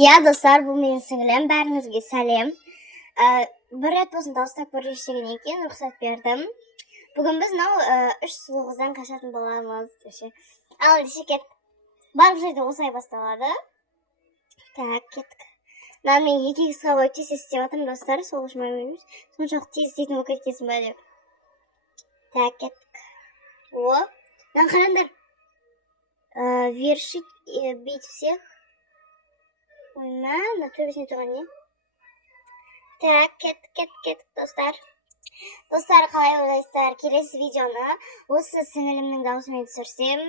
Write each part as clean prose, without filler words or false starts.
Иә, достар, бұл менің сіңілім. Бәріңізге сәлем. Бір рет болсын дауыстап көрсетейін екен, рұқсат бердім. Бүгін біз үш сұлу қыздан қашатын боламыз. Ал ендеше кет. Барлық жерде осылай басталады. Так, кеттік. Мен екі қысқа қойып тез істеп жатырмын, достар. Сол үшін мәлімдейміз. Соншалық тез істейтін болып кеткенсің ба деп. Так, кеттік. Қараңдар. Вершить бить всех. На төбесіне тұрған не? Так, кеттік, достар. Достар, қалай ойлайсыздар? Келесі видеоны осы сіңілімнің даусымен түсірсем,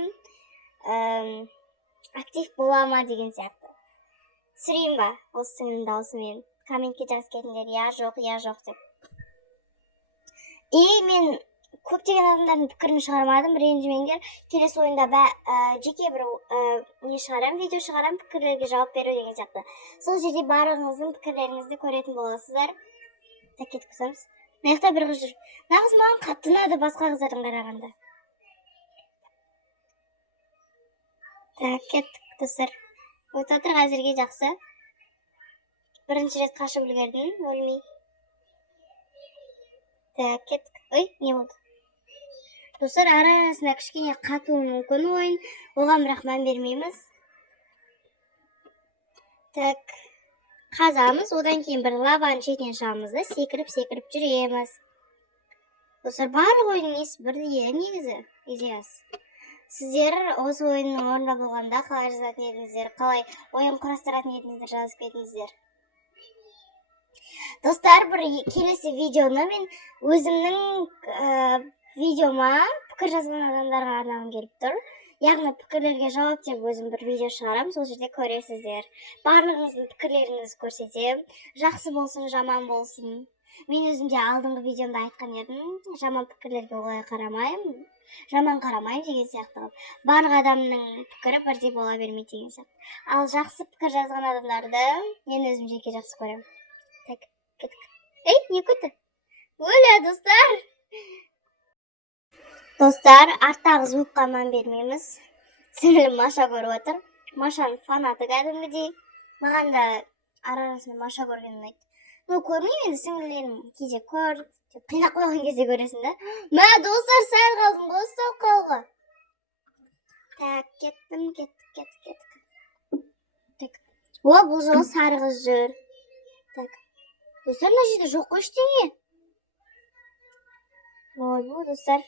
актив бола ма деген сияқты. Түсірейін ба осы сіңілімнің даусымен? Комментке жазып кетіңдер, я жоқ деп. Мен көптеген адамдардың пікірін шығармадым, ренжімеңдер. Келесі ойында жеке бір видео шығарам, пікірлерге жауап беру деген сияқты. Сол жерде барлығыңыздың пікірлеріңізді көретін боласыздар. Так, кетіп қосамыз. Маяқта бір қыз жүр. Нағыз маған қатты ұнады басқа қыздардың қарағанда. Так, кеттік, достар. Өтіп отыр, әзірге жақсы. Бірінші рет қашып үлгердім, өлмей. Так, кеттік. Ой, не болды? Достар, арасында кішкене қатуы мүмкін ойын. Оған бірақ мән бермейміз. Так, қазамыз. Одан кейін бір лаваның шетінен шығамыз да секіріп жүреміз. Достар, барлық ойынның несі бірдей негізі идеясы. Сіздер осы ойынның орнында болғанда қалай жазатын едіңіздер, қалай ойын құрастыратын едіңіздер, жазып кетіңіздер. Достар, бір келесі видеоны мен өзімнің видеома пікір жазған адамдарға арнағым келіп тұр. Яғни пікірлерге жауап деп өзім бір видео шығарам, сол жерде көресіздер. Барлығыңыздың пікірлеріңізді көрсетем. Жақсы болсын, жаман болсын. Мен өзімде алдыңғы видеомда айтқан едім, жаман пікірлерге олай қарамаймын, жаман қарамаймын деген сияқты. Барлық адамның пікірі бірдей бола бермейді деген сияқты. Ал жақсы пікір жазған адамдарды мен өзім жеке жақсы көремін. Так, кеттік. Не көтті? Өлі, достар! Достар, арттағы звукқа мән бермейміз. Сіңілім Маша көріп отыр. Машаның фанаты кәдімгідей. Маған да арасында Маша көрген ұнайды. Көрмеймін енді, сіңілерім кейде көр, қинап қойған кезде көресің да. Достар, сәл қалдым, ұстап қалғы. Так, кеттік. Бұл жолы сары қыз жүр. Так, достар, мына жерде жоқ қой ештеңе. Ой, бұл достар.